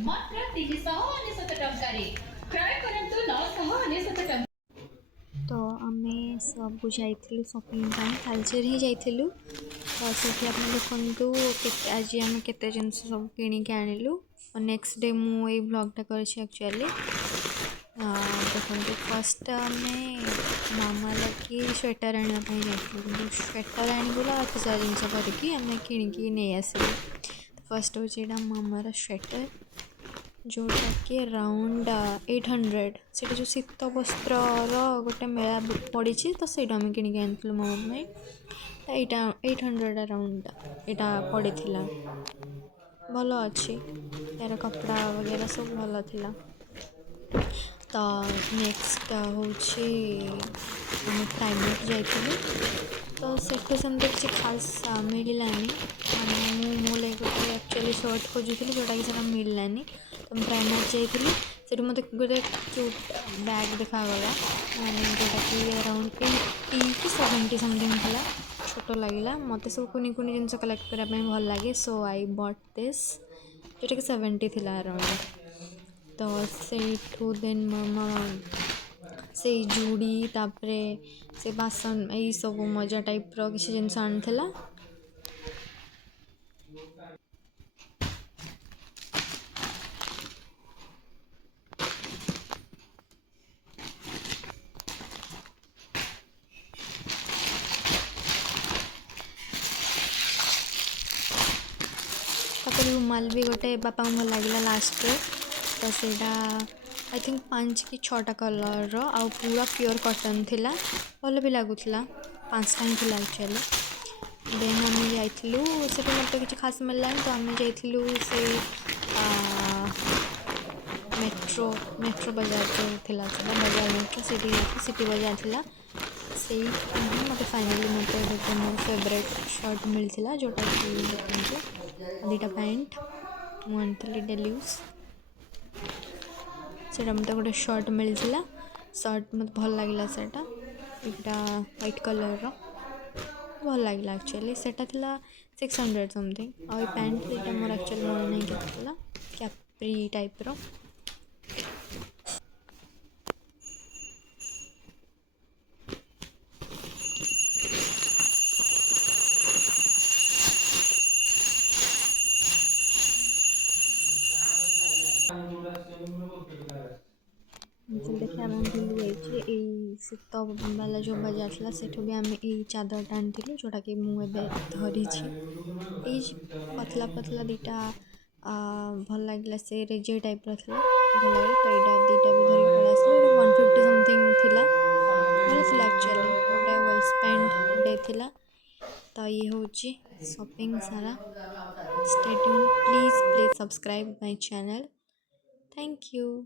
ମାତ୍ର 399 ଟଙ୍କାରେ କ୍ରୟ କରନ୍ତୁ 999 ଟଙ୍କା। ତ ଆମେ ସବୁ ଯାଇଥିଲୁ ସପିଂ ପାଇଁ ତାଲଚେର ହିଁ ଯାଇଥିଲୁ। ତ ସେଠି ଆପଣ ଦେଖନ୍ତୁ ଆଜି ଆମେ କେତେ ଜିନିଷ ସବୁ କିଣିକି ଆଣିଲୁ। ନେକ୍ସଟ ଡେ ମୁଁ ଏଇ ବ୍ଲଗ୍ଟା କରିଛି ଆକ୍ଚୁଆଲି। ଦେଖନ୍ତୁ ଫାର୍ଷ୍ଟ ଆମେ ମାମା ଲାଗି ସ୍ୱେଟର୍ ଆଣିବା ପାଇଁ ଯାଇଥିଲୁ, କିନ୍ତୁ ସ୍ୱେଟର୍ ଆଣିବୁ ନା ଏତେ ସାରା ଜିନିଷ କରିକି ଆମେ କିଣିକି ନେଇ ଆସିଲୁ। ଫାର୍ଷ୍ଟ ହେଉଛି ଏଇଟା ମାମାର ସ୍ୱେଟର୍, ଯେଉଁଟାକି ଆରାଉଣ୍ଡ 800। ସେଇଟା ଯେଉଁ ଶୀତ ବସ୍ତ୍ରର ଗୋଟେ ମେଳା ପଡ଼ିଛି, ତ ସେଇଟା ଆମେ କିଣିକି ଆଣିଥିଲୁ ମାମା ପାଇଁ। ଏଇଟା 800 ଆରାଉଣ୍ଡ ଏଇଟା ପଡ଼ିଥିଲା। ଭଲ ଅଛି, ତା'ର କପଡ଼ା ବଗେରା ସବୁ ଭଲ ଥିଲା। ତ ନେକ୍ସଟ ହେଉଛି ଆମେ ପ୍ରାଇମେଟ୍ ଯାଇଥିଲୁ। ତ ସେଠୁ ସେମିତି କିଛି ଖାସ୍ ମିଳିଲାନି। ମାନେ ମୁଁ ଲାଗି ଗୋଟେ ଆକ୍ଚୁଆଲି ସର୍ଟ ଖୋଜୁଥିଲି, ଯେଉଁଟାକି ସେଇଟା ମିଳିଲାନି। ତ ମୁଁ ପ୍ରାଇମେଟ୍ ଯାଇଥିଲି। ସେଠୁ ମୋତେ ଗୋଟେ କ୍ୟୁଟ୍ ବ୍ୟାଗ୍ ଦେଖାଗଲା, ମାନେ ଯେଉଁଟାକି ଆରାଉଣ୍ଡ 80 କି 70 ସମଥିଙ୍ଗ ଥିଲା। ଛୋଟ ଲାଗିଲା, ମୋତେ ସବୁ କୁନି କୁନି ଜିନିଷ କଲେକ୍ଟ କରିବା ପାଇଁ ଭଲ ଲାଗେ। ସୋ ଆଇ ବଟ୍ ଦିସ୍, ଯେଉଁଟାକି 70 ଥିଲା ଆରାଉଣ୍ଡ। ତ ସେଇଠୁ ଦେନ୍ ମାମା ସେଇ ଜୁଡ଼ି, ତାପରେ ସେ ବାସନ, ଏଇସବୁ ମଜା ଟାଇପ୍ର କିଛି ଜିନିଷ ଆଣିଥିଲା। ତାପରେ ରୁମାଲ ବି ଗୋଟେ ବାପାଙ୍କୁ ଭଲ ଲାଗିଲା ଲାଷ୍ଟରେ। ତ ସେଇଟା ଆଇ ଥିଙ୍କ 5 କି 6ଟା କଲର୍ର, ଆଉ ପୁରା ପିଓର କଟନ୍ ଥିଲା, ଭଲ ବି ଲାଗୁଥିଲା। 5ଟା ହିଁ ଥିଲା ଆକ୍ଚୁଆଲି। ଦେନ୍ ଆମେ ଯାଇଥିଲୁ, ସେଠି ମୋତେ କିଛି ଖାସ୍ ମିଳିଲାନି। ତ ଆମେ ଯାଇଥିଲୁ ସେଇ ମେଟ୍ରୋ ବଜାର ଯେଉଁ ଥିଲା, ସେଇଟା ବଜାର ମେଟ୍ରୋ, ସେଇଠି ଯାଇଥିଲୁ। ସିଟି ବଜାର ଥିଲା, ସେଇଠୁ ହିଁ ମୋତେ ଫାଇନାଲି ଗୋଟେ ମୋର ଫେଭରେଟ୍ ସର୍ଟ ମିଳିଥିଲା, ଯେଉଁଟାକି ଦେଖନ୍ତୁ 2ଟା ପ୍ୟାଣ୍ଟ ମୁଁ ଆଣିଥିଲି ଡେଲି ୟୁଜ୍। ସେଇଟା ମୋତେ ଗୋଟେ ସର୍ଟ ମିଳିଥିଲା। ସର୍ଟ ମୋତେ ଭଲ ଲାଗିଲା, ସେଇଟା 2ଟା ହ୍ୱାଇଟ୍ କଲର୍ର ଭଲ ଲାଗିଲା ଆକ୍ଚୁଆଲି। ସେଇଟା ଥିଲା 600 ସମଥିଙ୍ଗ। ଆଉ ଏଇ ପ୍ୟାଣ୍ଟ ଦୁଇଟା ମୋର ଆକ୍ଚୁଆଲି ମନେ ନାହିଁ କେତେ ଥିଲା, କ୍ୟାପ୍ରି ଟାଇପ୍ର। ଦେଖିବା ଆମେ ଭୁଲି ଯାଇଛି, ଏଇ ଶୀତ ବାଲା ଯେଉଁ ବଜାର ଥିଲା ସେଠୁ ବି ଆମେ ଏଇ ଚାଦରଟା ଆଣିଥିଲୁ, ଯେଉଁଟାକି ମୁଁ ଏବେ ଧରିଛି। ଏଇ ପତଲା ପତଲା 2ଟା ଭଲ ଲାଗିଲା, ସେ ରେଜେ ଟାଇପ୍ର ଥିଲା, ଭଲ ଲାଗିଲା। ତ ଏଇଟା 2ଟା ବି ଧରିକି ପଳେଇ ଆସିଲା। ଏଇଟା 150 ସମଥିଙ୍ଗ ଥିଲା, ଭଲ ଥିଲା ଆକ୍ଚୁଆଲି। ଗୋଟେ ୱେଲ୍ ସ୍ପେଣ୍ଡ ଡେ ଥିଲା। ତ ଇଏ ହେଉଛି ସପିଂ ସାରା। Stay tuned, please subscribe my channel. Thank you.